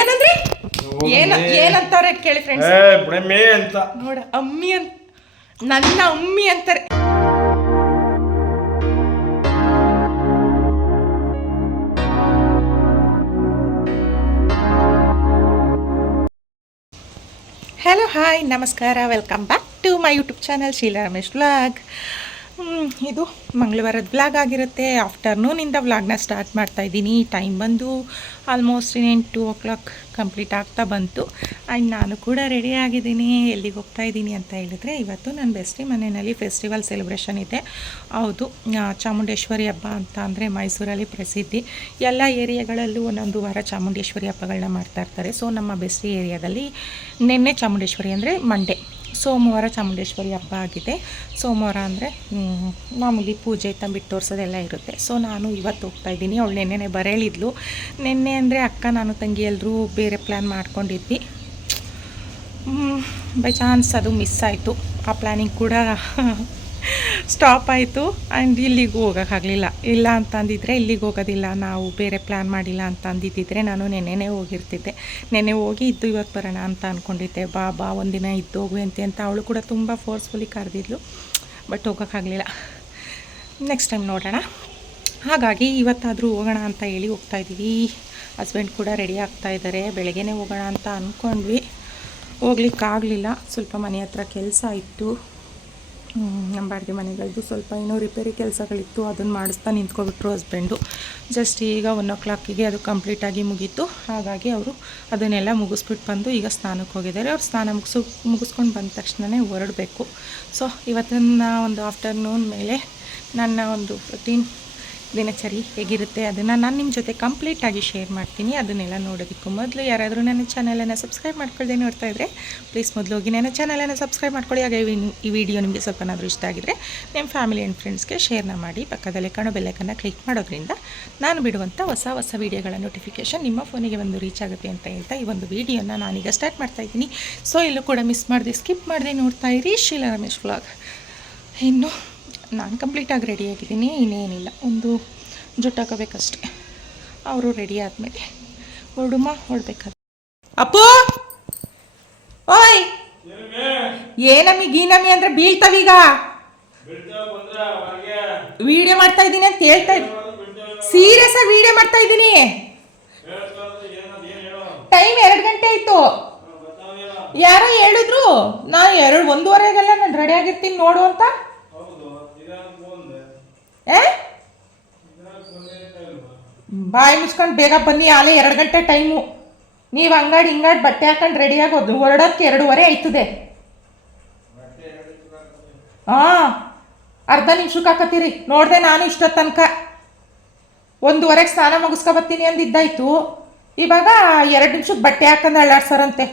ಏನಂದ್ರಿ? ಏನ ಏನಂತಾರೆ ಕೇಳಿ ಫ್ರೆಂಡ್ಸ್ ಅಂತ. ನೋಡ ಅಮ್ಮಿ ಅಂತ ನನ್ನ ಅಮ್ಮಿ ಅಂತಾರೆ. ಹಲೋ ಹಾಯ್ ನಮಸ್ಕಾರ welcome back to my YouTube channel Sheela Ramesh vlog ಇದು ಮಂಗಳವಾರದ ವ್ಲಾಗ್ ಆಗಿರುತ್ತೆ. ಆಫ್ಟರ್ನೂನಿಂದ ವ್ಲಾಗ್ನ ಸ್ಟಾರ್ಟ್ ಮಾಡ್ತಾ ಇದ್ದೀನಿ. ಟೈಮ್ ಬಂದು ಆಲ್ಮೋಸ್ಟ್ ಇನ್ನೇನು ಟೂ ಓ ಕ್ಲಾಕ್ ಕಂಪ್ಲೀಟ್ ಆಗ್ತಾ ಬಂತು. ಆ್ಯಂಡ್ ನಾನು ಕೂಡ ರೆಡಿ ಆಗಿದ್ದೀನಿ. ಎಲ್ಲಿಗೆ ಹೋಗ್ತಾ ಇದ್ದೀನಿ ಅಂತ ಹೇಳಿದ್ರೆ, ಇವತ್ತು ನನ್ನ ಬೆಸ್ಟಿ ಮನೆಯಲ್ಲಿ ಫೆಸ್ಟಿವಲ್ ಸೆಲೆಬ್ರೇಷನ್ ಇದೆ. ಹೌದು ಚಾಮುಂಡೇಶ್ವರಿ ಹಬ್ಬ ಅಂತ ಅಂದರೆ ಮೈಸೂರಲ್ಲಿ ಪ್ರಸಿದ್ಧಿ. ಎಲ್ಲ ಏರಿಯಾಗಳಲ್ಲೂ ಒಂದೊಂದು ವಾರ ಚಾಮುಂಡೇಶ್ವರಿ ಹಬ್ಬಗಳನ್ನ ಮಾಡ್ತಾ ಇರ್ತಾರೆ. ಸೊ ನಮ್ಮ ಬೆಸ್ಟಿ ಏರಿಯಾದಲ್ಲಿ ನಿನ್ನೆ ಚಾಮುಂಡೇಶ್ವರಿ ಅಂದರೆ ಮಂಡೇ ಸೋಮವಾರ ಚಾಮುಂಡೇಶ್ವರಿ ಹಬ್ಬ ಆಗಿದೆ. ಸೋಮವಾರ ಅಂದರೆ ಮಾಮೂಲಿ ಪೂಜೆ ಬಿಟ್ಟು ತೋರಿಸೋದೆಲ್ಲ ಇರುತ್ತೆ. ಸೊ ನಾನು ಇವತ್ತು ಹೋಗ್ತಾ ಇದ್ದೀನಿ. ಅವಳು ನೆನ್ನೆನೆ ಬರೇಳಿದ್ಲು. ನಿನ್ನೆ ಅಂದರೆ ಅಕ್ಕ, ನಾನು, ತಂಗಿ ಎಲ್ಲರೂ ಬೇರೆ ಪ್ಲ್ಯಾನ್ ಮಾಡ್ಕೊಂಡಿದ್ವಿ. ಬೈ ಚಾನ್ಸ್ ಅದು ಮಿಸ್ ಆಯಿತು. ಆ ಪ್ಲ್ಯಾನಿಂಗ್ ಕೂಡ ಸ್ಟಾಪ್ ಆಯಿತು ಆ್ಯಂಡ್ ಇಲ್ಲಿಗೂ ಹೋಗೋಕ್ಕಾಗಲಿಲ್ಲ ಇಲ್ಲ ಅಂತ ಅಂದಿದ್ರೆ ಇಲ್ಲಿಗೆ ಹೋಗೋದಿಲ್ಲ. ನಾವು ಬೇರೆ ಪ್ಲ್ಯಾನ್ ಮಾಡಿಲ್ಲ ಅಂತ ಅಂದಿದ್ದಿದ್ರೆ ನಾನು ನೆನ್ನೆನೇ ಹೋಗಿರ್ತಿದ್ದೆ. ನೆನ್ನೆ ಹೋಗಿ ಇದ್ದು ಇವತ್ತು ಬರೋಣ ಅಂತ ಅಂದ್ಕೊಂಡಿದ್ದೆ ಬಾ ಬಾ, ಒಂದಿನ ಇದ್ದು ಹೋಗು ಅಂತೆ ಅವಳು ಕೂಡ ತುಂಬ ಫೋರ್ಸ್ಫುಲಿ ಕರೆದಿದ್ಲು. ಬಟ್ ಹೋಗೋಕ್ಕಾಗಲಿಲ್ಲ ನೆಕ್ಸ್ಟ್ ಟೈಮ್ ನೋಡೋಣ. ಹಾಗಾಗಿ ಇವತ್ತಾದರೂ ಹೋಗೋಣ ಅಂತ ಹೇಳಿ ಹೋಗ್ತಾ ಇದ್ದೀವಿ. ಹಸ್ಬೆಂಡ್ ಕೂಡ ರೆಡಿ ಆಗ್ತಾ ಇದ್ದಾರೆ ಬೆಳಗ್ಗೆನೇ ಹೋಗೋಣ ಅಂತ ಅಂದ್ಕೊಂಡ್ವಿ ಹೋಗ್ಲಿಕ್ಕಾಗಲಿಲ್ಲ. ಸ್ವಲ್ಪ ಮನೆ ಹತ್ರ ಕೆಲಸ ಇತ್ತು. ನಮ್ಮ ಬಾಡಿಗೆ ಮನೆಗಳದ್ದು ಸ್ವಲ್ಪ ಏನೋ ರಿಪೇರಿ ಕೆಲಸಗಳಿತ್ತು ಅದನ್ನು ಮಾಡಿಸ್ತಾ ನಿಂತ್ಕೊಬಿಟ್ರು ಹಸ್ಬೆಂಡು ಜಸ್ಟ್ ಈಗ ಒನ್ ಓ ಕ್ಲಾಕಿಗೆ ಅದು ಕಂಪ್ಲೀಟಾಗಿ ಮುಗೀತು. ಹಾಗಾಗಿ ಅವರು ಅದನ್ನೆಲ್ಲ ಮುಗಿಸ್ಬಿಟ್ಟು ಬಂದು ಈಗ ಸ್ನಾನಕ್ಕೆ ಹೋಗಿದ್ದಾರೆ. ಅವ್ರು ಸ್ನಾನ ಮುಗಿಸು, ಮುಗಿಸ್ಕೊಂಡು ಬಂದ ತಕ್ಷಣವೇ ಹೊರಡಬೇಕು. ಸೊ ಇವತ್ತಿನ ಒಂದು ಆಫ್ಟರ್ನೂನ್ ಮೇಲೆ ನನ್ನ ಒಂದು ಪ್ರೋಟೀನ್ ದಿನಚರಿ ಹೇಗಿರುತ್ತೆ ಅದನ್ನು ನಾನು ನಿಮ್ಮ ಜೊತೆ ಕಂಪ್ಲೀಟಾಗಿ ಶೇರ್ ಮಾಡ್ತೀನಿ. ಅದನ್ನೆಲ್ಲ ನೋಡೋದಕ್ಕೂ ಮೊದಲು ಯಾರಾದರೂ ನನ್ನ ಚಾನಲನ್ನು ಸಬ್ಸ್ಕ್ರೈಬ್ ಮಾಡ್ಕೊಳ್ದೆ ನೋಡ್ತಾ ಇದ್ದರೆ ಪ್ಲೀಸ್ ಮೊದಲು ಹೋಗಿ ನನ್ನ ಚಾನಲನ್ನು ಸಬ್ಸ್ಕ್ರೈಬ್ ಮಾಡ್ಕೊಳ್ಳಿ. ಹಾಗೆ ಈ ವಿಡಿಯೋ ನಿಮಗೆ ಸ್ವಲ್ಪನಾದರೂ ಇಷ್ಟ ಆಗಿದ್ರೆ ನಿಮ್ಮ ಫ್ಯಾಮಿಲಿ ಆ್ಯಂಡ್ ಫ್ರೆಂಡ್ಸ್ಗೆ ಶೇರ್ನ ಮಾಡಿ. ಪಕ್ಕದಲ್ಲೇ ಕಾಣೋ ಬೆಲ್ಲೈಕನ್ನು ಕ್ಲಿಕ್ ಮಾಡೋದ್ರಿಂದ ನಾನು ಬಿಡುವಂಥ ಹೊಸ ಹೊಸ ವಿಡಿಯೋಗಳ ನೋಟಿಫಿಕೇಷನ್ ನಿಮ್ಮ ಫೋನಿಗೆ ಒಂದು ರೀಚ್ ಆಗುತ್ತೆ ಅಂತ ಹೇಳ್ತಾ ಈ ಒಂದು ವಿಡಿಯೋನ ನಾನೀಗ ಸ್ಟಾರ್ಟ್ ಮಾಡ್ತಾ ಇದ್ದೀನಿ. ಸೊ ಎಲ್ಲೂ ಕೂಡ ಮಿಸ್ ಮಾಡಿದೆ ಸ್ಕಿಪ್ ಮಾಡಿದೆ ನೋಡ್ತಾ ಇರಿ. ಶೀಲಾ ರಮೇಶ್ ವ್ಲಾಗ್ ಇನ್ನು ನಾನು ಕಂಪ್ಲೀಟಾಗಿ ರೆಡಿಯಾಗಿದ್ದೀನಿ ಇನ್ನೇನಿಲ್ಲ. ಒಂದು ಜುಟ್ಟಾಕೋಬೇಕಷ್ಟೆ ಅವರು ರೆಡಿ ಆದಮೇಲೆ ಹೊರಡುಮ, ಹೊರಡ್ಬೇಕಾದ್ರೆ. ಅಪ್ಪು! ಓಯ್! ಏನಮ್ಮಿ, ಗೀನಮ್ಮಿ ಅಂದ್ರೆ ಬೀಳ್ತಾವೀಗ ವಿಡಿಯೋ ಮಾಡ್ತಾ ಇದ್ದೀನಿ ಅಂತ ಹೇಳ್ತಾ ಸೀರಿಯಸ್ ಆಗಿ ವಿಡಿಯೋ ಮಾಡ್ತಾ ಇದ್ದೀನಿ. ಟೈಮ್ ಎರಡು ಗಂಟೆ ಆಯ್ತು. ಯಾರೋ ಹೇಳಿದ್ರು, ನಾನು ಎರಡು, ಒಂದೂವರೆಗೆಲ್ಲ ನಾನು ರೆಡಿ ಆಗಿರ್ತೀನಿ ನೋಡು ಅಂತ. ಏ? ಬಾಯಿ ಮುಚ್ಕೊಂಡು ಬೇಗ ಬನ್ನಿ, ಆಲೆ ಎರಡು ಗಂಟೆ ಟೈಮು. ನೀವು ಹಂಗಾಡಿ ಹಿಂಗಾಡಿ ಬಟ್ಟೆ ಹಾಕೊಂಡು ರೆಡಿ ಆಗೋದು. ಹೊರಡೋಕ್ಕೆ ಎರಡೂವರೆ ಆಯ್ತದೆ. ಹಾಂ, ಅರ್ಧ ನಿಮಿಷಕ್ಕೆ ಹಾಕತ್ತೀರಿ. ನೋಡಿದೆ ನಾನು ಇಷ್ಟೊತ್ತು ತನಕ. ಒಂದೂವರೆಗೆ ಸ್ನಾನ ಮುಗಿಸ್ಕೊ ಬರ್ತೀನಿ ಅಂದಿದ್ದಾಯ್ತು. ಇವಾಗ ಎರಡು ನಿಮಿಷಕ್ಕೆ ಬಟ್ಟೆ ಹಾಕೊಂಡು ಅಳ್ಳಾಡ್ಸರಂತೆ.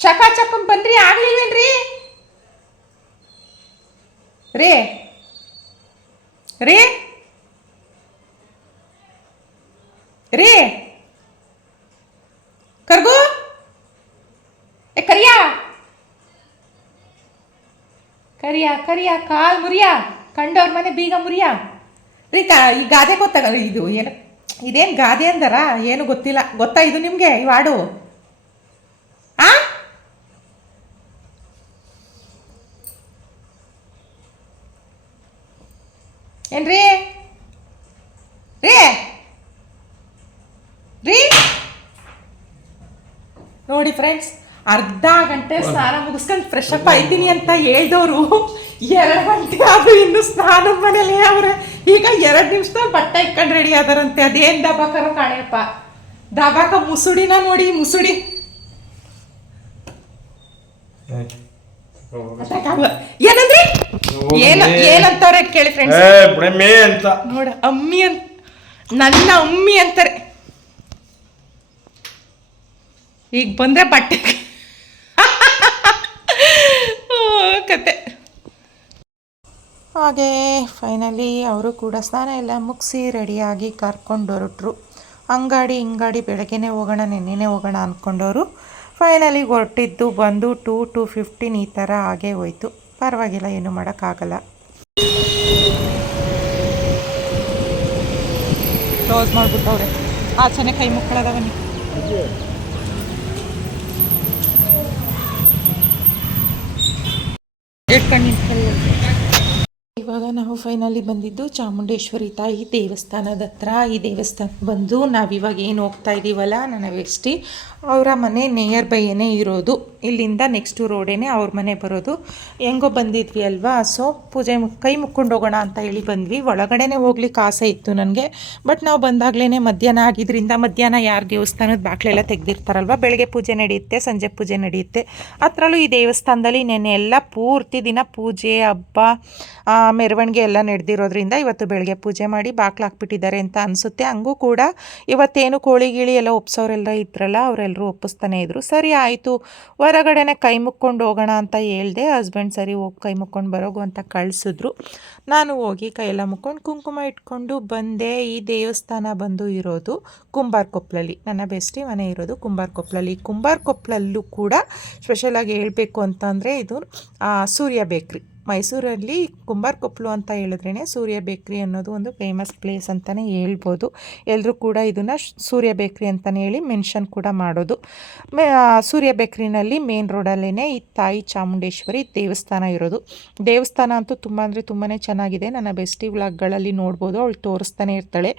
ಚಕ ಚಕಂ ಬನ್ರಿ, ಆಗ್ಲಿಲ್ವೇನ್ರಿ? ರೇ. ರೇ. ರೇ. ಕರ್ಗು. ಏ, ಕರಿಯಾ. ಕರಿಯಾ ಕರಿಯಾ, ಕಾಲ್ ಮುರಿಯಾ. ಕಂಡವ್ರ ಮನೆ ಬೀಗ ಮುರಿಯಾ. ರೀ, ಕಾ, ಈ ಗಾದೆ ಗೊತ್ತಾಗಲ್ಲ ಇದು ಏನು, ಇದೇನು ಗಾದೆ ಅಂದಾರ? ಏನು ಗೊತ್ತಿಲ್ಲ. ಗೊತ್ತಾ ಇದು ನಿಮಗೆ, ಈ ಹಾಡು ಆ ಏನ್ರಿ? ರೀ? ರೀ? ನೋಡಿ ಫ್ರೆಂಡ್ಸ್ ಅರ್ಧ ಗಂಟೆ ಸ್ನಾನ ಮುಗಿಸ್ಕೊಂಡು ಫ್ರೆಶ್ ಅಪ್ ಆಯ್ತೀನಿ ಅಂತ ಹೇಳ್ದವ್ರು ಎರಡು ಗಂಟೆ ಆದ್ರೂ ಇನ್ನು ಸ್ನಾನದ ಮನೇಲಿ ಅವ್ರೆ. ಈಗ ಎರಡು ನಿಮಿಷದಲ್ಲಿ ಬಟ್ಟೆ ಇಟ್ಕೊಂಡು ರೆಡಿ ಆದಾರಂತೆ ಅದೇನ್ ದಬಾಕರ ಕಾಣೆಯಪ್ಪ. ದಬಾಕ ಮುಸುಡಿನ ನೋಡಿ, ಮುಸುಡಿ ಏನಂದ್ರಿ ಏನ ಏನಂತವ್ರೆ ಕೇಳಿ ಫ್ರೆಂಡ್ಸ್ ಬ್ರಹ್ಮೆ ಅಂತ. ನೋಡ ಅಮ್ಮಿ ಅಂತ ನನ್ನ ಅಮ್ಮಿ ಅಂತಾರೆ. ಈಗ ಬಂದ್ರೆ ಬಟ್ಟೆ ಓ, ಕತೆ. ಹಾಗೆ ಫೈನಲಿ ಅವರು ಕೂಡ ಸ್ನಾನ ಎಲ್ಲ ಮುಗಿಸಿ ರೆಡಿಯಾಗಿ ಕರ್ಕೊಂಡು ಹೊರಟ್ರು ಅಂಗಾಡಿ ಹಿಂಗಾಡಿ ಬೆಳಗ್ಗೆನೇ ಹೋಗೋಣ ನೆನ್ನೆನೇ ಹೋಗೋಣ ಅಂದ್ಕೊಂಡವರು ಫೈನಲಿ ಹೊರಟಿದ್ದು ಬಂದು ಟೂ ಟು ಫಿಫ್ಟೀನ್ ಈ ಥರ ಹಾಗೆ ಹೋಯ್ತು. ಪರವಾಗಿಲ್ಲ ಏನು ಮಾಡೋಕ್ಕಾಗಲ್ಲ. ಕ್ಲೋಸ್ ಮಾಡಿಬಿಟ್ಟವ್ರೆ. ಆಚೆನೆ ಕೈ ಮುಕ್ಕಳದ ಬನ್ನಿ. ನಿಂತ್ಕೊಳ್ಳಿ. ಇವಾಗ ನಾವು ಫೈನಲಿ ಬಂದಿದ್ದು ಚಾಮುಂಡೇಶ್ವರಿ ತಾಯಿ ದೇವಸ್ಥಾನದ ಹತ್ರ. ಈ ದೇವಸ್ಥಾನ ಬಂದು ನಾವಿವಾಗ ಏನು ಹೋಗ್ತಾ ಇದ್ದೀವಲ್ಲ ನನ್ನ ವೆಸ್ಟಿ ಅವರ ಮನೆ ನಿಯರ್ ಬೈಯೇ ಇರೋದು, ಇಲ್ಲಿಂದ ನೆಕ್ಸ್ಟು ರೋಡೇನೆ ಅವ್ರ ಮನೆ ಬರೋದು. ಹೆಂಗೋ ಬಂದಿದ್ವಿ ಅಲ್ವಾ? ಸೊ ಪೂಜೆ ಕೈ ಮುಕ್ಕೊಂಡು ಹೋಗೋಣ ಅಂತ ಹೇಳಿ ಬಂದ್ವಿ. ಒಳಗಡೆನೆ ಹೋಗ್ಲಿಕ್ಕೆ ಆಸೆ ಇತ್ತು ನನಗೆ. ಬಟ್ ನಾವು ಬಂದಾಗಲೇ ಮಧ್ಯಾಹ್ನ ಆಗಿದ್ದರಿಂದ ಮಧ್ಯಾಹ್ನ ಯಾರು ದೇವಸ್ಥಾನದ ಬಾಕ್ಲೆಲ್ಲ ತೆಗೆದಿರ್ತಾರಲ್ವ? ಬೆಳಗ್ಗೆ ಪೂಜೆ ನಡೆಯುತ್ತೆ, ಸಂಜೆ ಪೂಜೆ ನಡೆಯುತ್ತೆ. ಅದರಲ್ಲೂ ಈ ದೇವಸ್ಥಾನದಲ್ಲಿ ನೆನೆ ಎಲ್ಲ ಪೂರ್ತಿ ದಿನ ಪೂಜೆ, ಹಬ್ಬ ಮೆರವಣಿಗೆ ಎಲ್ಲ ನಡೆದಿರೋದ್ರಿಂದ ಇವತ್ತು ಬೆಳಗ್ಗೆ ಪೂಜೆ ಮಾಡಿ ಬಾಗ್ಲು ಹಾಕ್ಬಿಟ್ಟಿದ್ದಾರೆ ಅಂತ ಅನಿಸುತ್ತೆ. ಹಂಗೂ ಕೂಡ ಇವತ್ತೇನು ಕೋಳಿ ಗಿಳಿ ಎಲ್ಲ ಒಪ್ಸೋರೆಲ್ಲ ಇದ್ರಲ್ಲ ಅವರೆಲ್ಲರೂ ಒಪ್ಪಿಸ್ತಾನೆ ಇದ್ರು. ಸರಿ ಆಯಿತು, ಹೊರಗಡೆನೆ ಕೈ ಮುಕ್ಕೊಂಡು ಹೋಗೋಣ ಅಂತ ಹೇಳಿದೆ. ಹಸ್ಬೆಂಡ್ ಸರಿ ಹೋಗಿ ಕೈ ಮುಕ್ಕೊಂಡು ಬರೋಗು ಅಂತ ಕಳಿಸಿದ್ರು. ನಾನು ಹೋಗಿ ಕೈಯೆಲ್ಲ ಮುಕ್ಕೊಂಡು ಕುಂಕುಮ ಇಟ್ಕೊಂಡು ಬಂದೆ. ಈ ದೇವಸ್ಥಾನ ಬಂದು ಇರೋದು ಕುಂಬಾರ್ಕೊಪ್ಲಲ್ಲಿ ನನ್ನ ಬೆಸ್ಟಿ ಮನೆ ಇರೋದು ಕುಂಬಾರ್ಕೊಪ್ಲಲ್ಲಿ ಕುಂಬಾರ್ಕೊಪ್ಲಲ್ಲೂ ಕೂಡ ಸ್ಪೆಷಲಾಗಿ ಹೇಳಬೇಕು ಅಂತಂದರೆ ಇದು ಸೂರ್ಯ ಬೇಕ್ರಿ. ಮೈಸೂರಲ್ಲಿ ಕುಂಬಾರ್ ಕೊಪ್ಪಲು ಅಂತ ಹೇಳಿದ್ರೇ ಸೂರ್ಯ ಬೇಕ್ರಿ ಅನ್ನೋದು ಒಂದು ಫೇಮಸ್ ಪ್ಲೇಸ್ ಅಂತಲೇ ಹೇಳ್ಬೋದು. ಎಲ್ಲರೂ ಕೂಡ ಇದನ್ನು ಸೂರ್ಯ ಬೇಕ್ರಿ ಅಂತಲೇ ಹೇಳಿ ಮೆನ್ಷನ್ ಕೂಡ ಮಾಡೋದು. ಸೂರ್ಯ ಬೇಕ್ರಿನಲ್ಲಿ ಮೇನ್ ರೋಡಲ್ಲೇ ಈ ತಾಯಿ ಚಾಮುಂಡೇಶ್ವರಿ ದೇವಸ್ಥಾನ ಇರೋದು. ದೇವಸ್ಥಾನ ಅಂತೂ ತುಂಬ ಅಂದರೆ ತುಂಬಾ ಚೆನ್ನಾಗಿದೆ. ನನ್ನ ಬೆಸ್ಟಿ ವ್ಲಾಗ್ಗಳಲ್ಲಿ ನೋಡ್ಬೋದು. ಅವಳು ತೋರಿಸ್ತಾನೆ ಇರ್ತಾಳೆ.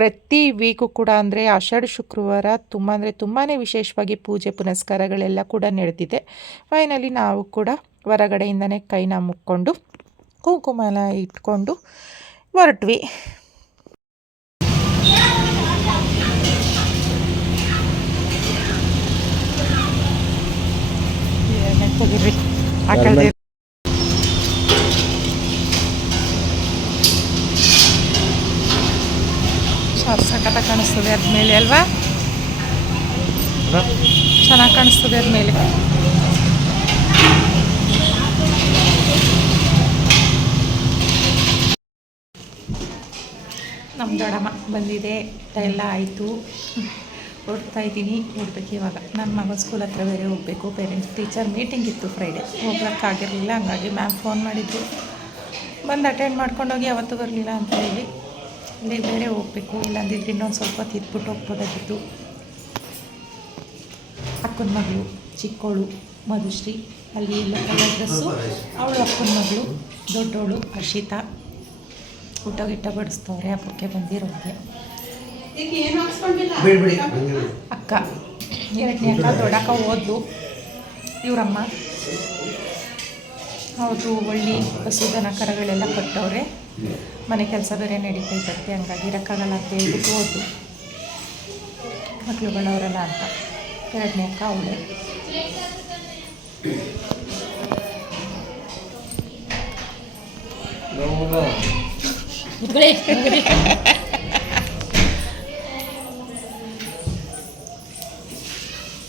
ಪ್ರತಿ ವೀಕು ಕೂಡ ಅಂದರೆ ಆಷಾಢ ಶುಕ್ರವಾರ ತುಂಬ ಅಂದರೆ ತುಂಬಾ ವಿಶೇಷವಾಗಿ ಪೂಜೆ ಪುನಸ್ಕಾರಗಳೆಲ್ಲ ಕೂಡ ನಡೆದಿದೆ. ಫೈನಲಿ ನಾವು ಕೂಡ ಹೊರಗಡೆಯಿಂದನೇ ಕೈನ ಮುಕ್ಕೊಂಡು ಕುಂಕುಮ ಎಲ್ಲ ಇಟ್ಕೊಂಡು ಹೊರಟ್ವಿ. ಸಕಟ ತೆಗೀರಿ ಆ ಕಡೆ ಸಖತ್ತ ಕಾಣಿಸ್ತದೆ ಅದ್ಮೇಲೆ ಅಲ್ವಾ? ಚೆನ್ನಾಗಿ ಕಾಣಿಸ್ತದೆ ಅದ್ಮೇಲೆ. ನಮ್ಮ ದೊಡ್ಡಮ್ಮ ಬಂದಿದೆ ಎಲ್ಲ ಆಯಿತು. ಹೊರಡ್ತಾ ಇದ್ದೀನಿ ಹೊರಡ್ಬೇಕು ಇವಾಗ. ನನ್ನ ಮಗ ಸ್ಕೂಲ್ ಹತ್ರ ಬೇರೆ ಹೋಗಬೇಕು ಪೇರೆಂಟ್ಸ್ ಟೀಚರ್ ಮೀಟಿಂಗ್ ಇತ್ತು ಫ್ರೈಡೆ ಹೋಗ್ಲಿಕ್ಕಾಗಿರಲಿಲ್ಲ ಹಂಗಾಗಿ ಮ್ಯಾಮ್ ಫೋನ್ ಮಾಡಿದ್ರು. ಬಂದು ಅಟೆಂಡ್ ಮಾಡ್ಕೊಂಡೋಗಿ ಅವತ್ತು ಬರಲಿಲ್ಲ ಅಂತ ಹೇಳಿ, ಇಲ್ಲಿ ಬೇರೆ ಹೋಗಬೇಕು, ಇಲ್ಲಾಂದಿದ್ರೆ ಇನ್ನೊಂದು ಸ್ವಲ್ಪ ತಿದ್ಬಿಟ್ಟು ಹೋಗ್ಬೋದಾಗಿತ್ತು. ಅಕ್ಕನ ಮಗಳು ಚಿಕ್ಕವಳು ಮಧುಶ್ರೀ, ಅಲ್ಲಿ ಎಲ್ಲ ಕಲರ್ ಡ್ರೆಸ್ಸು ಅವಳು ಅಕ್ಕನ ಮಗಳು ದೊಡ್ಡವಳು ಹರ್ಷಿತಾ. ಊಟ ಗಿಟ್ಟ ಬಡಿಸ್ತವ್ರೆ ಹಬ್ಬಕ್ಕೆ ಬಂದಿರೋರಿಗೆ. ಅಕ್ಕ ಎರಡನೇ ಅಕ್ಕ ದೊಡ್ಡಕ್ಕ ಓದ್ಲು. ಇವರಮ್ಮ. ಹೌದು ಒಳ್ಳಿ ಹಸುದನ ಕರಗಳೆಲ್ಲ ಕೊಟ್ಟವ್ರೆ. ಮನೆ ಕೆಲಸ ಬೇರೆ ನಡೀತೈತಂತೆ ಹಂಗಾಗಿ ಇರೋಕ್ಕಾಗಲ್ಲ ಅಂತ ಹೇಳ್ಬಿಟ್ಟು ಓದ್ಲು. ಮಕ್ಳುಗಳವರೆಲ್ಲ ಅಂತ. ಎರಡನೇ ಅಕ್ಕ ಅವಳೆ. No, ಹೋಗ್ರಿ.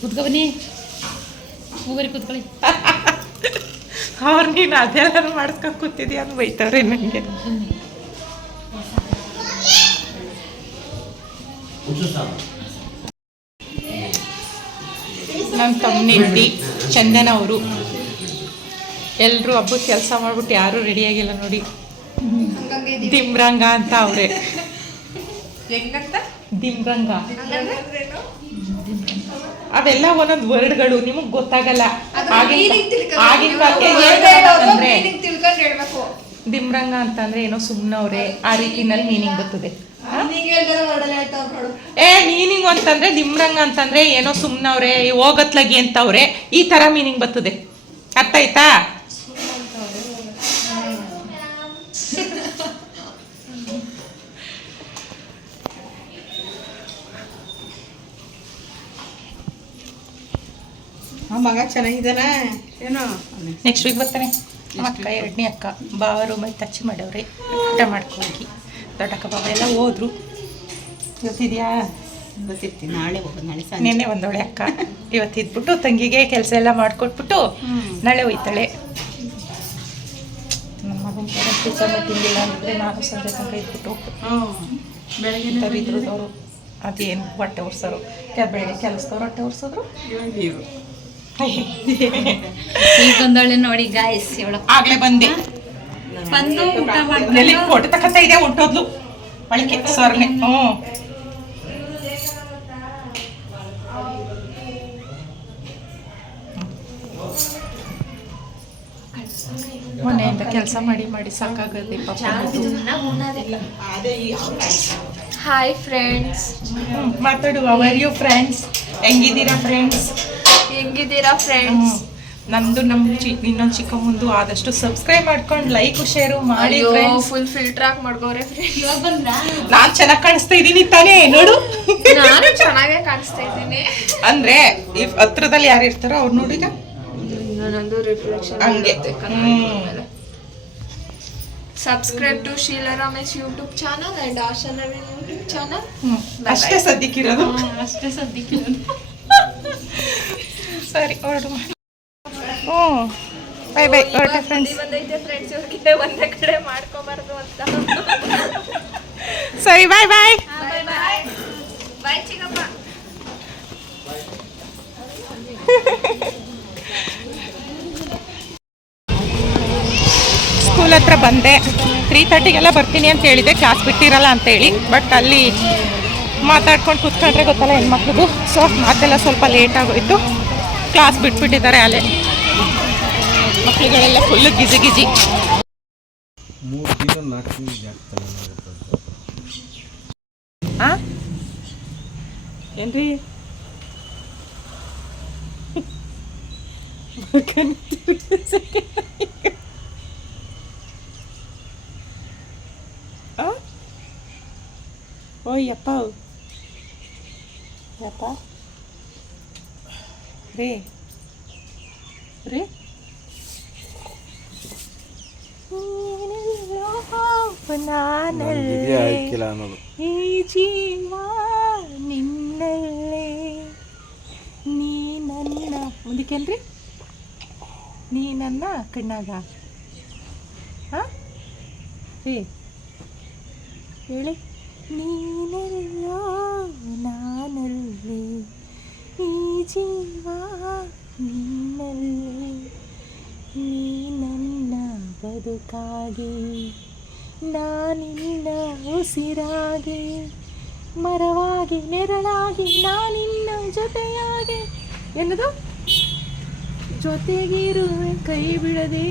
ಕುತ್ಕೊ ಬನ್ನಿ. ಹೋಗ್ರಿ ಕುತ್ಕೊಳ್ಳಿ. ಅವ್ರು ನೀನು ಅದೆಲ್ಲ ಮಾಡ್ಕೊಂಡು ಕೂತಿದ್ಯಾ ಅಂತ ಬೈತವ್ರೆ ನನಗೆ ನನ್ನ ತಮ್ಮನೆಟ್ಟಿ ಚಂದನ ಅವರು. ಎಲ್ಲರೂ ಹಬ್ಬಕ್ಕೆ ಕೆಲಸ ಮಾಡಿಬಿಟ್ಟು ಯಾರೂ ರೆಡಿಯಾಗಿಲ್ಲ ನೋಡಿ. ದಿಮ್ರಂಗ ಅಂತ ಅವರೇ. ದಿಮ್ರಂಗ ಅದೆಲ್ಲ ಒಂದೊಂದು ವರ್ಡ್ಗಳು ನಿಮಗ್ ಗೊತ್ತಾಗಲ್ಲ. ಆಗಿನ ಕಾಲಕ್ಕೆ ದಿಮ್ರಂಗ ಅಂತಂದ್ರೆ ಏನೋ ಸುಮ್ನವ್ರೆ ಆ ರೀತಿನಲ್ಲಿ ಮೀನಿಂಗ್ ಬರ್ತದೆ. ಏ ಮೀನಿಂಗ್ ಅಂತಂದ್ರೆ ದಿಮ್ರಂಗ ಅಂತಂದ್ರೆ ಏನೋ ಸುಮ್ನವ್ರೆ ಹೋಗತ್ಲಗಿ ಅಂತವ್ರೆ ಈ ತರ ಮೀನಿಂಗ್ ಬರ್ತದೆ. ಅರ್ಥ ಆಯ್ತಾ ಆ ಮಗ ಚೆನ್ನಾಗಿದ್ದಾನ. ಏನೋ? ನೆಕ್ಸ್ಟ್ ವೀಕ್ ಬರ್ತಾನೆ. ಅಕ್ಕ ಎರಡನೇ ಅಕ್ಕ. ಬಾರು ಮೈ ತಚ್ಚಿ ಮಾಡವ್ರೆ. ಊಟ ಮಾಡ್ಕೋಗಿ ದೊಡ್ಡಕ್ಕ ಬಾಬ ಎಲ್ಲ ಹೋದ್ರು. ಗೊತ್ತಿದ್ಯಾ ಗೊತ್ತಿರ್ತೀನಿ. ನಾಳೆ ಹೋಗೋದು ನಾಳೆ ನಿನ್ನೆ ಒಂದೊಳೆ ಅಕ್ಕ. ಇವತ್ತು ಇದ್ಬಿಟ್ಟು ತಂಗಿಗೆ ಕೆಲಸ ಎಲ್ಲ ಮಾಡಿಕೊಟ್ಬಿಟ್ಟು ನಾಳೆ ಹೋಯ್ತಾಳೆ. ನಮ್ಮ ಮಗನ ಟೀಚರ್ ತಿಂದಿಲ್ಲ ಅಂದರೆ ನಾನು ಸಂಜೆ ತನಕ ಇದ್ಬಿಟ್ಟು ಬೆಳಗ್ಗೆ ತರಿದ್ರು ಅವರು ಅದೇನು ಹೊಟ್ಟೆ ಒರ್ಸೋರು. ಬೆಳಗ್ಗೆ ಕೆಲಸದವ್ರು ಹೊಟ್ಟೆ ಒರ್ಸಿದ್ರು? ಈಗ ನೋಡಿ ಗಾಯ್ಸ್ ಇವಳು ಆಗ್ಲೇ ಬಂದೆ. ಬಂದು ಊಟ ಮಾಡಿ ಫೋಟೋ ತಕ್ಕಂತ ಇದೆ ಹೊಂಟೋದ್ಲು ಬಳಕೆ ಸರ್ನೆ. ಹ್ಞೂ. ಮನೆಯಿಂದ ಕೆಲಸ ಮಾಡಿ ಮಾಡಿ ಸಾಕಾಗದೆ ಹಾಯ್ ಫ್ರೆಂಡ್ಸ್ ಮಾತಾಡುವ. ವೆರ್ ಯು ಫ್ರೆಂಡ್ಸ್ ಹೆಂಗಿದ್ದೀರಾ ಫ್ರೆಂಡ್ಸ್ ಹೆಂಗಿದ್ದೀರಾ ಫ್ರೆಂಡ್ಸ್ ನಂದು ನಮ್ಮ ಚಿ ಇನ್ನೊಂದು ಚಿಕ್ಕ ಮುಂದು ಆದಷ್ಟು ಸಬ್ಸ್ಕ್ರೈಬ್ ಮಾಡ್ಕೊಂಡು ಲೈಕ್ ಶೇರ್ ಮಾಡಿ ಫ್ರೆಂಡ್ಸ್ ಫುಲ್ ಫಿಲ್ಟರ್ ಆಗಿ ಮಾಡ್ಕೋರೆ ನಾನ್ ಚೆನ್ನಾಗಿ ಕಾಣಿಸ್ತಾ ಇದ್ದೀನಿ ತಾನೇ ನೋಡು. ನಾನು ಚೆನ್ನಾಗೇ ಕಾಣಿಸ್ತಾ ಇದ್ದೀನಿ. ಅಂದ್ರೆ ಈ ಹತ್ರದಲ್ಲಿ ಯಾರು ಇರ್ತಾರೋ ಅವ್ರು ನೋಡಿದ ರಿಫ್ಲೆಕ್ಷನ್ ಹಂಗೆ. Subscribe to Sheela Ramesh YouTube channel and Asha Naveen YouTube channel. ಅಷ್ಟೇ ಸದ್ಯಕ್ಕಿರೋದು ಅಷ್ಟೇ ಸದ್ಯಕ್ಕೆ ಸರಿ ಹೊರಡು ಹ್ಞೂ. ಬೈ ಬೈ ಹೊರಟೆ ಫ್ರೆಂಡ್ಸ್ ಫ್ರೆಂಡ್ಸ್ ಇವ್ರಿಗೆ ಒಂದೇ ಕಡೆ ಮಾಡ್ಕೋಬಾರ್ದು ಅಂತ. ಸರಿ ಬಾಯ್ ಬಾಯ್ ಬಾಯ್ ಬಾಯ್ ಬಾಯ್ ಚಿಕ್ಕಪ್ಪ. ಸ್ಕೂಲ್ ಹತ್ರ ಬಂದೆ. ತ್ರೀ ತರ್ಟಿಗೆಲ್ಲ ಬರ್ತೀನಿ ಅಂತ ಹೇಳಿದೆ. ಕ್ಲಾಸ್ ಬಿಟ್ಟಿರಲ್ಲ ಅಂತೇಳಿ ಬಟ್ ಅಲ್ಲಿ ಮಾತಾಡ್ಕೊಂಡು ಕೂತ್ಕೊಂಡ್ರೆ ಗೊತ್ತಲ್ಲ ಹೆಣ್ಮಕ್ಳಿಗೂ. ಸೊ ಮಾತೆಲ್ಲ ಸ್ವಲ್ಪ ಲೇಟ್ ಆಗೋಯ್ತು. ಕ್ಲಾಸ್ ಬಿಟ್ಬಿಟ್ಟಿದ್ದಾರೆ ಅಲ್ಲೇ. ಮಕ್ಳುಗಳೆಲ್ಲ ಫುಲ್ಲು ಗಿಜಿ ಗಿಜಿ. ಮೂರು ದಿನ ನಾಲ್ಕು ಆ? ಏನ್ರಿ? ಓಯ್ ಯಪ್ಪ. ಯಪ್ಪ? ರೇ. ರೀ. ಈ ಜೀವ ನಿನ್ನಲ್ಲೇ. ನೀ ನನ್ನ ಮುಂದಕ್ಕೇನ್ರಿ? ನೀ ನನ್ನ ಕಣ್ಣಾಗ. ಹಾ? ಹೇ ಹೇಳಿ. ನಾನಲ್ಲಿ ಈ ಜೀವ ನಿನ್ನಲ್ಲಿ ನೀ ನನ್ನ ಬದುಕಾಗಿ, ನಾನಿನ್ನ ಉಸಿರಾಗಿ, ಮರವಾಗಿ ನೆರಳಾಗಿ, ನಾನಿನ್ನ ಜೊತೆಯಾಗಿ ಏನದು ಜೊತೆಗಿರುವೆ ಕೈ ಬಿಡದೆ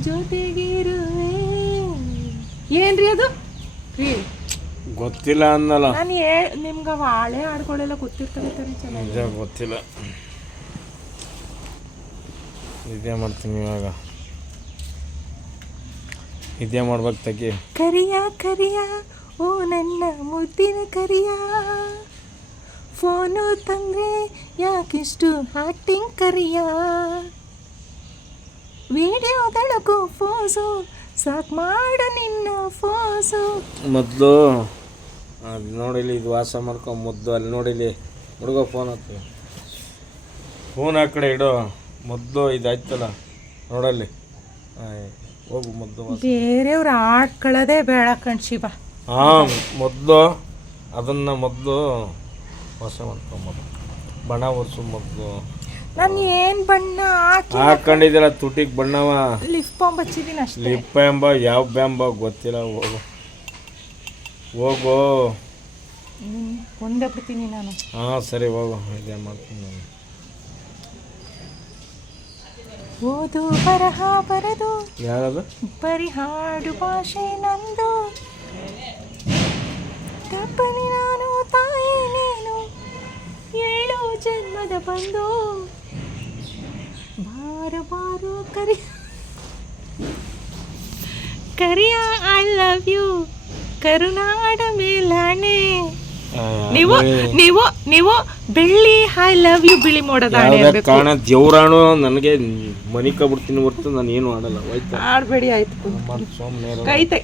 ಜೊತೆಗಿರುವೆ. ಏನ್ರಿ ಅದು? ರೀ ಗೊತ್ತಿಲ್ಲ ಅನ್ನಲ್ಲ ನಾನು ಏ ನಿಮ್ಗೆ ಅವ ಹಳೆ ಹಾಡುಗಳೆಲ್ಲ ಗೊತ್ತಿರ್ತವೆ ತಾನೆ ಚೆನ್ನಾಗಿ. ನಿಜ ಗೊತ್ತಿಲ್ಲ. ಇದೇ ಮಾಡ್ತೀನಿ ಇವಾಗ. ಇದೇ ಮಾಡ್ಬೇಕು ತಗಿ. ಕರಿಯ ಕರಿಯ ಓ ನನ್ನ ಮುದ್ದಿನ ಕರಿಯ. ಫೋನು ತಂದ್ರೆ ಯಾಕಿಷ್ಟು ಆಕ್ಟಿಂಗ್ ಕರಿಯ. ವಿಡಿಯೋದಳಕು ಫೋಸು ಸಾಕ್ ಮಾಡು ನಿನ್ನ ಫೋಸು. ಮೊದಲು ಅದು ನೋಡಿಲಿ ಇದು ವಾಸ ಮಾಡ್ಕೊಂಡು ಮುದ್ದು. ಅಲ್ಲಿ ನೋಡಿಲಿ ಹುಡುಗ ಫೋನ್ ಹತ್ತು ಫೋನ್ ಆ ಕಡೆ ಇಡು. ಇದು ಆಯ್ತಲ್ಲ ನೋಡಲ್ಲಿ. ಹೋಗು ಮುದ್ದು ಬೇರೆಯವ್ರು ಬೇರೆಯವ್ರ ಆಡ್ಕೊಳ್ಳೋದೇ ಬೇಡ ಕಣ್ ಶಿವ. ಹಾಂ ಮೊದಲು ಅದನ್ನು ಮೊದಲು ವಾಸ ಮಾಡ್ಕೊಂಬೋದು ಬಣ ಒರೆಸು ಮೊದಲು ನಾನು ಏನು ಬಣ್ಣ ಹಾಕಿ ಹಾಕೊಂಡಿದ್ದೀರ ತುಟಿಗೆ ಬಣ್ಣವ. ಲಿಪ್ ಬಾಂಬ್ ಹಚ್ಚಿದ್ದೀನಿ ಅಷ್ಟೇ ಲಿಪ್ ಎಂಬ ಯಾವ ಬ್ಯಾಂಬ ಗೊತ್ತಿಲ್ಲ ಹೋಗು. ಹೋಗು. ಒಂದೇ ಬಿಡ್ತೀನಿ ನಾನು. ಹಾಂ ಸರಿ ಹೋಗು. ಇದೇ ಮಾಡ್ತೀನಿ ನಾನು. ಓದು ಬರಹ ಬರದು ಯಾರದು? ಬರಿ ಹಾಡು ಭಾಷೆ ನಂದು. ತಪ್ಪನಿ ನಾನು ತಾಯಿ ನೀನು. ಏಳು ಜನ್ಮದ ಬಂದು. ಬಾರು ಬಾರು ಕರಿ. ಕರಿಯ ಐ ಲವ್ ಯು ಕರುನಾಡ ಮೇಲಾಣೆ ನೀವು ನೀವು ನೀವು ಬೆಳ್ಳಿ ಐ ಲವ್ ಯು ಬಿಳಿ ಮೋಡದಾಣೆ ಯಾವ್ದೇ ಕಾರಣ ದೇವ್ರಾಣು ನನಗೆ ಮನಿಕಬಿಡ್ತೀನಿ ಹೊರ್ತು ನಾನು ಏನು ಆಡಲ್ಲ ಹೋಯ್ತು? ಆಡ್ಬೇಡಿ ಆಯ್ತು. ಕೈತೆ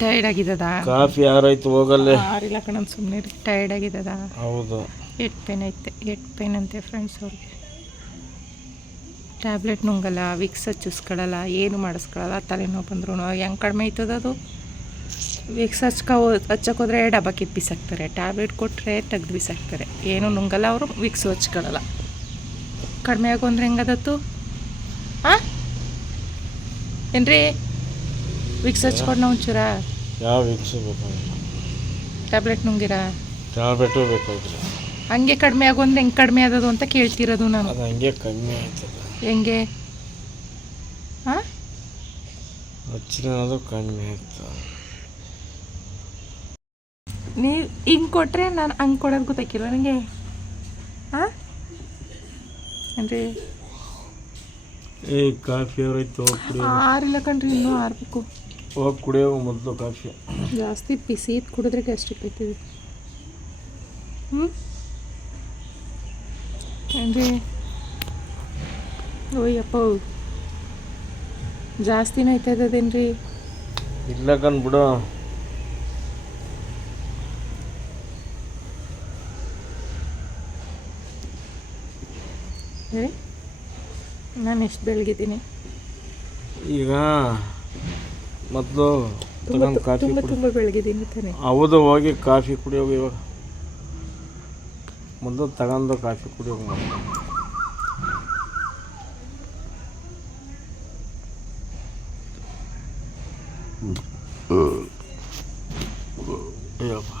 ಟೈರ್ಡ್ ಆಗಿದದ ಕಾಫಿ ಯಾರಾಯ್ತು ಹೋಗಲ್ಲೇ? ಆರಿಲ್ಲ ಕಣ ಸುಮ್ಮನೆ ಟೈರ್ಡ್ ಆಗಿದದ ಹೌದು. ಎಟ್ ಪೇನ್ ಐತೆ ಎಟ್ ಪೇನ್ ಅಂತೆ ಫ್ರೆಂಡ್ಸ್ ಅವ್ರಿಗೆ. ಟ್ಯಾಬ್ಲೆಟ್ ನುಂಗಲ್ಲ ವಿಕ್ಸ್ ಹಚ್ಚಿಸ್ಕೊಳ್ಳಲ್ಲ ಏನು ಮಾಡಿಸ್ಕೊಳ್ಳಲ್ಲ ತಲೆನೋವು ಬಂದ್ರು ಹೆಂಗೆ ಕಡಿಮೆ ಆಯ್ತದ ಅದು? ವಿಕ್ಸ್ ಹಚ್ಕೋ ಹಚ್ಚಕ್ಕೋದ್ರೆ ಡಬ್ಬ ಕಿತ್ತು ಬಿಸಾಕ್ತಾರೆ ಟ್ಯಾಬ್ಲೆಟ್ ಕೊಟ್ಟರೆ ತೆಗ್ದು ಬಿಸಾಕ್ತಾರೆ. ಏನು ನುಂಗಲ್ಲ ಅವರು ವಿಕ್ಸ್ ಹಚ್ಕೊಳ್ಳಲ್ಲ ಕಡಿಮೆ ಆಗು ಅಂದ್ರೆ ಹೆಂಗದತ್ತು? ಹಾಂ ಏನ್ರಿ? ವಿಕ್ಸ್ ಹಚ್ಕೊಂಡು ಒಂಚೂರ. ಯಾವ ವಿಕ್ಸ್ ಟ್ಯಾಬ್ಲೆಟ್ ನುಂಗಿರಾ? ಟ್ಯಾಬ್ಲೆಟು ಬೇಕಾಗಿಲ್ಲ. ಹಂಗೆ ಕಡಿಮೆ ಆಗೋದು ಹೆಂಗೆ ಕಡಿಮೆ ಆದದು ಅಂತ ಕೇಳ್ತಿರೋದು ನಾನು. ಹಂಗೆ ಕಮ್ಮಿ ಆಯ್ತದ. ಹೆಂಗೆ? ಹಾಂ ಹಚ್ಚಿರೋದು ಕಮ್ಮಿ ಆಯ್ತು ನೀವು ಹಿಂಗೆ ಕೊಟ್ಟರೆ ನಾನು ಹಂಗೆ ಕೊಡೋದು ಗೊತ್ತಾಕಿಲ್ಲ ನನಗೆ ಹಾಂ ಅಂದರೆ ಏ ಕಾಫಿ ಅವ್ರೈತು ಆರಿಲ್ಲ ಕಣ್ರಿ ಇನ್ನೂ ಆರಬೇಕು. ಹೋಗಿ ಕುಡಿಯೋ ಮೊದಲು ಕಾಫಿ. ಜಾಸ್ತಿ ಬಿಸಿ ಕುಡಿದ್ರೆ ಗ್ಯಾಸ್ಟ್ರಿಕ್ ಬರ್ತದೆ ಹ್ಞೂ ಅಂದರೆ ಓಯ್ಯಪ್ಪ ಜಾಸ್ತಿನೂ ಐತದೇನ್ರಿ ಇಲ್ಲ ಬಿಡು. ಹೇಳಿ ನಾನು ಎಷ್ಟು ಬೆಳಗಿದ್ದೀನಿ? ಈಗ ಮೊದಲು ತಗೊಂಡು ಕಾಫಿ ತುಂಬ ತುಂಬ ಬೆಳಗಿದ್ದೀನಿ ತಾನೆ. ಹೌದು ಹೋಗಿ ಕಾಫಿ ಕುಡಿಯೋಗ ಇವಾಗ. ಮೊದಲು ತಗೊಂಡು ಕಾಫಿ ಕುಡಿಯೋಗ ಅಯ್ಯಪ್ಪ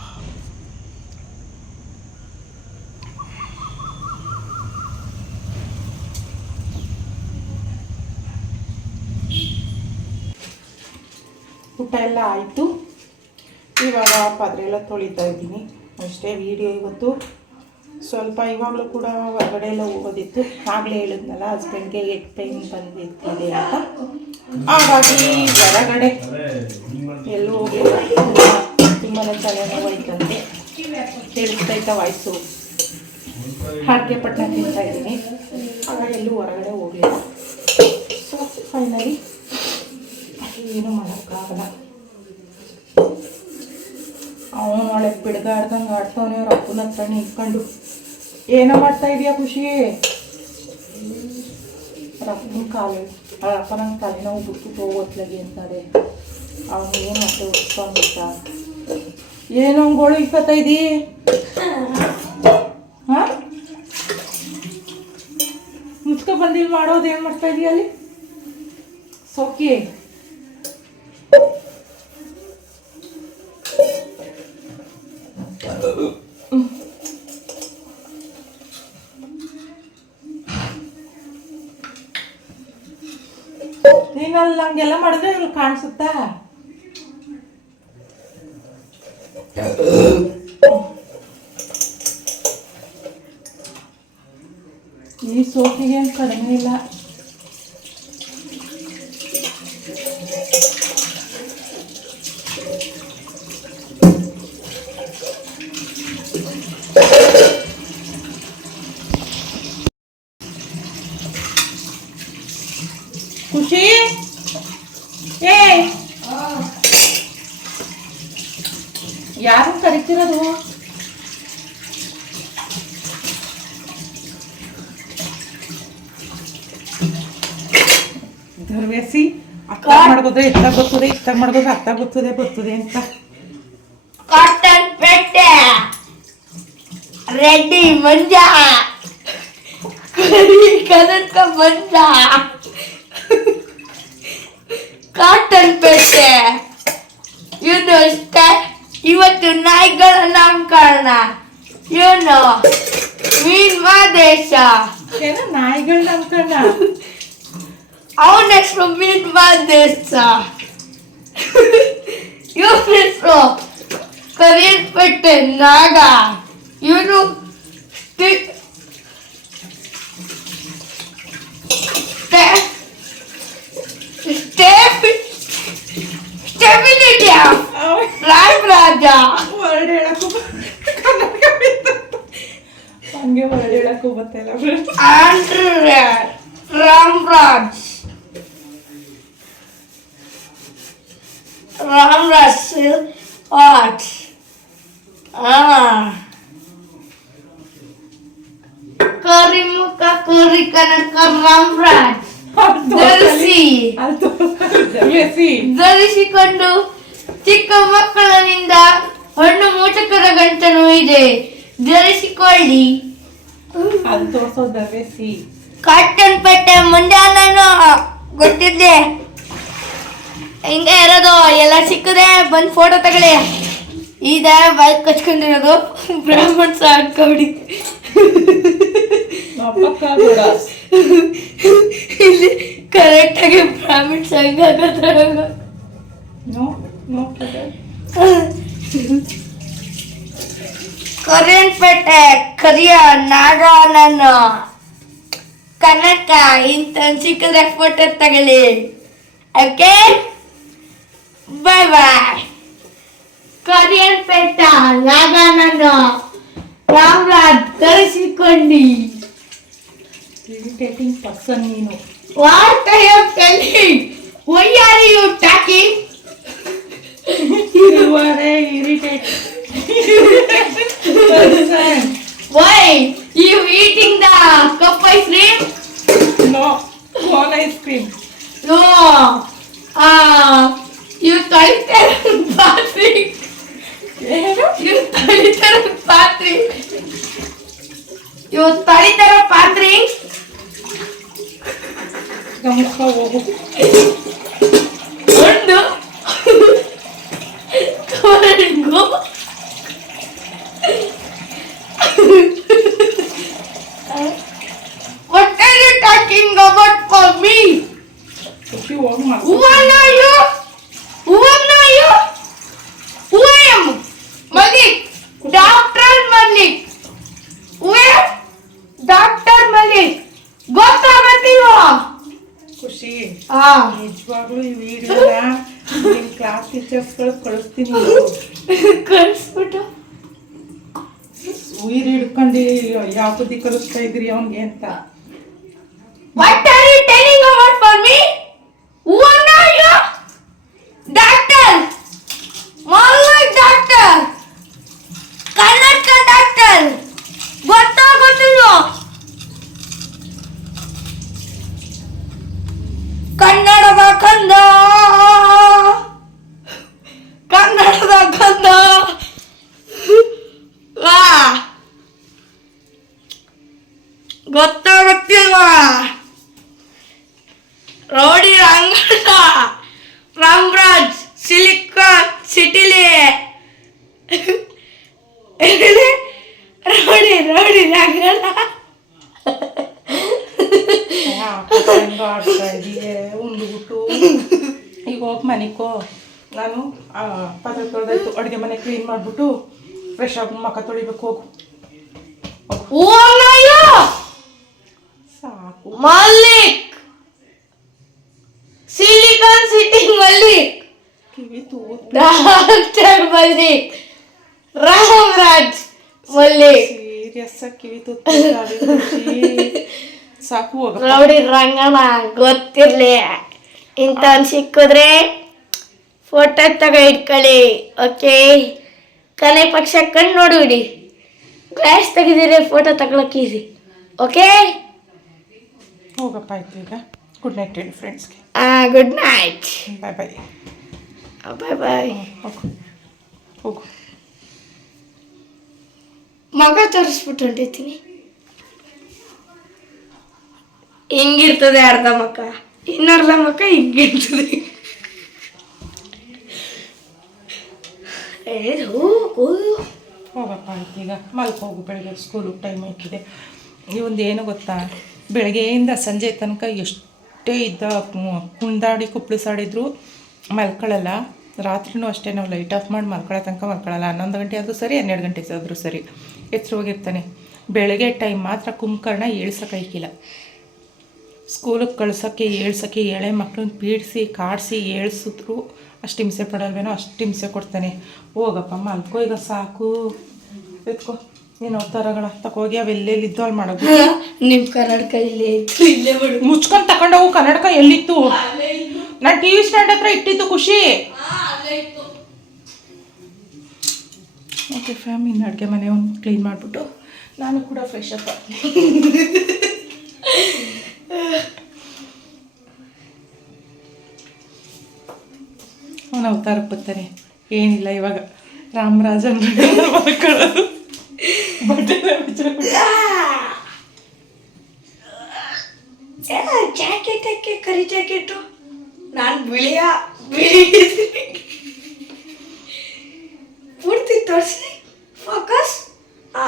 ಊಟ ಎಲ್ಲ ಆಯಿತು ಇವಾಗ ಪಾತ್ರೆ ಎಲ್ಲ ತೊಳಿತಾ ಇದ್ದೀನಿ. ಅಷ್ಟೇ ವಿಡಿಯೋ ಇವತ್ತು ಸ್ವಲ್ಪ ಇವಾಗಲೂ ಕೂಡ ಹೊರಗಡೆ ಎಲ್ಲ ಹೋಗೋದಿತ್ತು. ಆಗಲೇ ಹೇಳಿದ್ನಲ್ಲ ಹಸ್ಬೆಂಡ್ಗೆ ಎಗ್ ಪೈನ್ ಬಂದಿತ್ತಿದೆ ಅಂತ. ಹಾಗಾಗಿ ಹೊರಗಡೆ ಎಲ್ಲೂ ಹೋಗಿಲ್ಲ ತುಂಬಾ ತಲೆನೋವು ಕೇಳಿಸ್ತಾ ಇದ್ದ ವಾಯ್ಸು ಹಾಗೆ ಪಟ್ಟಣ ತಿಂತಾ ಇದ್ದೀನಿ. ಆಗ ಎಲ್ಲೂ ಹೊರಗಡೆ ಹೋಗಲಿಲ್ಲ. ಸೊ ಫೈನಲಿ ಏನು ಮಾಡೋಕ್ಕಾಗಲ್ಲ. ಅವನು ಒಳಗೆ ಬಿಡ್ಗಾಡ್ದಂಗೆ ಆಡ್ತಾವನೆ, ಅವ್ರ ಅಪ್ಪನ ಹತ್ರ ಇಟ್ಕೊಂಡು ಏನೋ ಮಾಡ್ತಾ ಇದೀಯಾ ಖುಷಿ? ಅವ್ರ ಅಪ್ಪನ ಕಾಲು, ಅವ್ರ ಅಪ್ಪನ ತಲೆನೋವು ಬಿಟ್ಬಿಟ್ಟು ಹೋಗೋತ್ಲಗಿ ಅಂತಾರೆ. ಅವನು ಏನು ಅಷ್ಟೇ ಉಟ್ಕೊಂಡ್ಬಿಟ್ಟ ಏನೋ ಗೋಳು ಇದ್ದೀ? ಹಾಂ? ಮುಚ್ಕೊ ಬಂದಿಲ್ಲ ಮಾಡೋದು ಏನು ಮಾಡ್ತಾ ಇದೀಯ ಅಲ್ಲಿ? ಸೋಕಿ ನೀನು ಅಲ್ಲಿ ಹಂಗೆಲ್ಲ ಮಾಡಿದ್ರೆ ಇಲ್ಲಿ ಕಾಣಿಸುತ್ತಾ? ಈ ಸೋಕಿಗೆ ಏನು ಕಡಿಮೆ ಇಲ್ಲ ಖುಷಿ ಏ ಯಾರು ಕರಿತಿರೋದು ಧರ್ವೇಸಿ ಅಕ್ಕ ಮಾಡ್ಬೋದ್ರೆ ಇತ್ತ ಗೊತ್ತದೆ ಇತ್ತ ಮಾಡ್ಬೋದ್ರೆ ಅತ್ತ ಗೊತ್ತದೆ ಗೊತ್ತದೆ ಅಂತ. ಕಾಟನ್ ಪೆಟ್ಟೆ. ರೆಡ್ಡಿ ಮಂಜ. ಕನಕ ಮಂಜ. ಕಾಟನ್ ಪೆಟ್ಟೆ. ಇವನು ಅಷ್ಟೇ ಇವತ್ತು ನಾಯಿಗಳ ನಾಮಕರಣ. ಇವನು ಮೀನ್ ಮಾದೇಶ ನಾಯಿಗಳ ನಾಮಕರಣ? ಅವನ ಹೆಸರು ಮೀನ್ ಮಾದೇಶ ಇವನ ಹೆಸರು ಕರಿಯಲ್ಪಟ್ಟೆ ನಾಗ ಇವನು ಸ್ಟೆಬಿಲಿಟಿ ರಾಮ್ ರಾಜ ಹೊರಡೆ ಹೇಳಕ್ಕೂ ಕನ್ನಡ ಹಂಗೆ ಹೊರಡೆ ಹೇಳಕ್ಕೂ ಗೊತ್ತಿಲ್ಲ ಆಂಡ್ರೆ ರಾಮ್ ರಾಜ್ ರಾಮ್ ರಾಜ್ ವಾಟ್ ಆ ಕರಿ ಮುಖ ಕರಿ ಕನಕ ರಾಮ್ ರಾಜ್ ಧರಿಸಿ ಧರಿಸಿಕೊಂಡು ಚಿಕ್ಕ ಮಕ್ಕಳನಿಂದ ಹಣ್ಣು ಮೂಟಕದ ಗಂಟನು ಇದೆ. ಧರಿಸಿಕೊಳ್ಳಿ ಕಾಟನ್ ಪಟ್ಟೆ ಮುಂದೆ ನಾನು ಗೊತ್ತಿದ್ದೆ. ಹಿಂಗೆ ಇರೋದು? ಎಲ್ಲ ಸಿಕ್ಕದೆ? ಬಂದು ಫೋಟೋ ತಗೊಳ್ಳಿ. ಇದೆ ಬೈಕ್ ಕಚ್ಕೊಂಡಿರೋದು. ಬ್ರಾಹ್ಮಣ ಸಾಡ್ಕೊಡಿ ಇಲ್ಲಿ ಕರೆಕ್ಟಾಗಿ ಬ್ರಾಹ್ಮಣ ಸಂಘ ನೋ ನೋ ಕರೆಂಟ್ ಪೇಟೆ ಕರಿಯ ನಾಗ ನನ್ನ ಕನಕಾ ಇಂತ ಸಿಕ್ಕಿದ್ರೆ ಫೋಟೋ ತಗೊಳ್ಳಿ. Okay Bye bye. కొరియన్ పెట్ట లాగా నన్ను రామ్లా దర్శించుకోండి ఇరిటేటింగ్ పర్సన్ నేను. What I am telling why are you talking you are a irritate person why you eating the cup ice cream no cone ice cream no ತಳಿತಾರ ಪಾತ್ರಿ ಗಮನಿಸ್ಕೊ ಹೋಗು ನಿಜವಾಗ್ಲೂ ಈ ವಿಡಿಯೋನ ನಿಮ್ಮ ಕ್ಲಾಸ್ ಟೀಚರ್ಸ್ಗಳು ಕಳಿಸ್ತೀನಿ ಕಳಿಸ್ಬಿಟ್ಟು. ಉಯಿರು ಹಿಡ್ಕೊಂಡು ಯಾವ ಬುದ್ಧಿ ಕಲಿಸ್ತಾ ಇದ್ರಿ ಅವನಿಗೆ ಅಂತ. ರೌಡಿ ರಂಗಣ್ಣ ರಾಮರಾಜ್ ಸಿಲಿಕಾನ್ ಸಿಟಿಲಿ. ರೌಡಿ ರೌಡಿ ರಂಗಣ್ಣ ಹೆಂಗ ಆಡ್ತಾ ಇದೀಯ? ಉಂಡ್ಬಿಟ್ಟು ಈಗ ಹೋಗಿ ಮನೆಕೋ ನಾನು ಆ, ಪಾತ್ರೆ ತೊಳೆದಾಯ್ತು. ಅಡುಗೆ ಮನೆ ಕ್ಲೀನ್ ಮಾಡಿಬಿಟ್ಟು ಫ್ರೆಶ್ ಆಗಿ ಮುಖ ತೊಳಿಬೇಕು ಹೋಗು. ಓನಯ್ಯ ಸಾಕು. Mallik silicon city Mallik doctor Mallik Ramaraj Mallik serious ಕಿವಿ ಸಾಕು ನೋಡಿ ರಂಗಣ ಗೊತ್ತಿರ್ಲಿ. ಇಂಥವ್ನು ಸಿಕ್ಕಿದ್ರೆ ಫೋಟೋ ತಗೋ ಇಟ್ಕೊಳ್ಳಿ ಓಕೆ ಕಲೆ ಪಕ್ಷ ಕಣ್ಣು ನೋಡಿಬಿಡಿ ಗ್ಲಾಸ್ ತೆಗೆದಿರಿ ಫೋಟೋ ತಗೊಳಕ್ಕೆ ಈಸಿ ಓಕೆ ಹೋಗಪ್ಪ ಆಯ್ತು ಈಗ. ಗುಡ್ ನೈಟ್ ಹೇಳಿ ಫ್ರೆಂಡ್ಸ್ಗೆ ಗುಡ್ ನೈಟ್ ಬಾಯ್ ಬಾಯ್ ಬಾಯ್ ಬಾಯ್ ಹೋಗು. ಮಗ ತೋರಿಸ್ಬಿಟ್ಟು ಹೊಂಟಿದ್ದೀನಿ ಹಿಂಗಿರ್ತದೆ ಅರ್ಧ ಮಕ್ಕ. ಇನ್ನರ್ಧ ಮಕ್ಕ ಹಿಂಗಿರ್ತದೆ. ಹೋಗಪ್ಪ ಈಗ ಮಲ್ಕ್ ಹೋಗು. ಬೆಳಗ್ಗೆ ಸ್ಕೂಲಿಗೆ ಟೈಮ್ ಆಯ್ತಿದೆ ಈ ಒಂದು ಏನು ಗೊತ್ತಾ? ಬೆಳಗ್ಗೆಯಿಂದ ಸಂಜೆ ತನಕ ಎಷ್ಟೇ ಇದ್ದ ಕುಂದಾಡಿ ಕುಪ್ಪಳಿಸಾಡಿದ್ರು ಮಲ್ಕೊಳ್ಳಲ್ಲ ರಾತ್ರಿನೂ ಅಷ್ಟೇ ನಾವು ಲೈಟ್ ಆಫ್ ಮಾಡಿ ಮಲ್ಕೊಳ್ಳೋ ತನಕ ಮಲ್ಕೊಳ್ಳಲ್ಲ ಹನ್ನೊಂದು ಗಂಟೆ ಆದರೂ ಸರಿ, ಹನ್ನೆರಡು ಗಂಟೆ ಆದರೂ ಸರಿ. ಎಚ್ಚರ ಹೋಗಿರ್ತಾನೆ. ಬೆಳಗ್ಗೆ ಟೈಮ್ ಮಾತ್ರ ಕುಂಭಕರ್ಣ ಏಳ್ಸೋಕೈಕಿಲ್ಲ ಸ್ಕೂಲಿಗೆ ಕಳ್ಸೋಕ್ಕೆ, ಏಳ್ಸೋಕ್ಕೆ ಎಳೆ ಮಕ್ಕಳನ್ನ ಪೀಡಿಸಿ, ಕಾಡಿಸಿ ಏಳ್ಸಿದ್ರು, ಅಷ್ಟು ಹಿಂಸೆ ಪಡಲ್ವೇನೋ ಅಷ್ಟು ಹಿಂಸೆ ಕೊಡ್ತಾನೆ. ಹೋಗಪ್ಪ ಮಲ್ಕೋ, ಈಗ ಸಾಕು. ಎತ್ಕೋ. ನೀನು ಅವತಾರಗಳ ತಕೋಗಿ ಇದ್ದೋ ಅಲ್ಲಿ ಮಾಡೋದು. ನಿಮ್ಮ ಕನ್ನಡಕ ಇಲ್ಲೇ ಇತ್ತು ಇಲ್ಲೇ ಬಿಡು ಮುಚ್ಕೊಂಡು ತಗೊಂಡೋಗು ಕನ್ನಡಕ ಎಲ್ಲಿತ್ತು? ನಾನು ಟಿ ವಿ ಸ್ಟ್ಯಾಂಡ್ ಹತ್ರ ಇಟ್ಟಿದ್ದು ಖುಷಿ. ಓಕೆ ಫ್ಯಾಮ್ ಇನ್ನು ಅಡುಗೆ ಮನೆ ಒಂದು ಕ್ಲೀನ್ ಮಾಡಿಬಿಟ್ಟು ನಾನು ಕೂಡ ಫ್ರೆಶ್ ಅಪ್ ಅವನ ಅವತಾರಕ್ಕೆ ಬರ್ತಾನೆ ಏನಿಲ್ಲ ಇವಾಗ. ರಾಮರಾಜನ್ ಬಿಚ್ಚಾಕ್ಬಿಟ್ಟು ಜಾಕೆಟ್ ಹಾಕಿ ಕರಿ ಜಾಕೆಟು ನಾನು ಬಿಳಿಯ ಬಿಳಿ ಪೂರ್ತಿ ತೋರಿಸಿ ಫೋಕಸ್ ಆ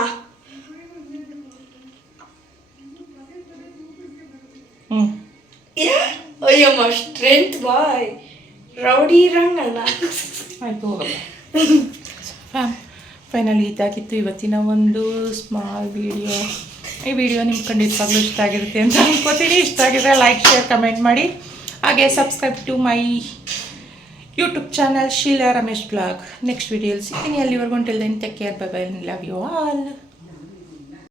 ಅಯ್ಯಮ್ಮ ಸ್ಟ್ರೆಂತ್ ಬಾಯ್ ರೌಡಿ ರಂಗಣ್ಣ ಆಯ್ತು ಹೋಗಲ್ಲ ಫೈನಲಿ ಇದಾಗಿತ್ತು ಇವತ್ತಿನ ಒಂದು ಸ್ಮಾಲ್ ವಿಡಿಯೋ ಈ ವಿಡಿಯೋ ನಿಮ್ಗೆ ಖಂಡಿತವಾಗ್ಲೂ ಇಷ್ಟ ಆಗಿರುತ್ತೆ ಅಂತ ಅನ್ಕೋತೀನಿ. ಇಷ್ಟ ಆಗಿದ್ರೆ ಲೈಕ್ ಶೇರ್ ಕಮೆಂಟ್ ಮಾಡಿ. ಹಾಗೆ subscribe to my YouTube channel Sheela Ramesh blog next ವಿಡಿಯೋಲಿ ಸಿಗ್ತೀನಿ. ಅಲ್ಲಿವರೆಗೂ till then take care bye bye love you all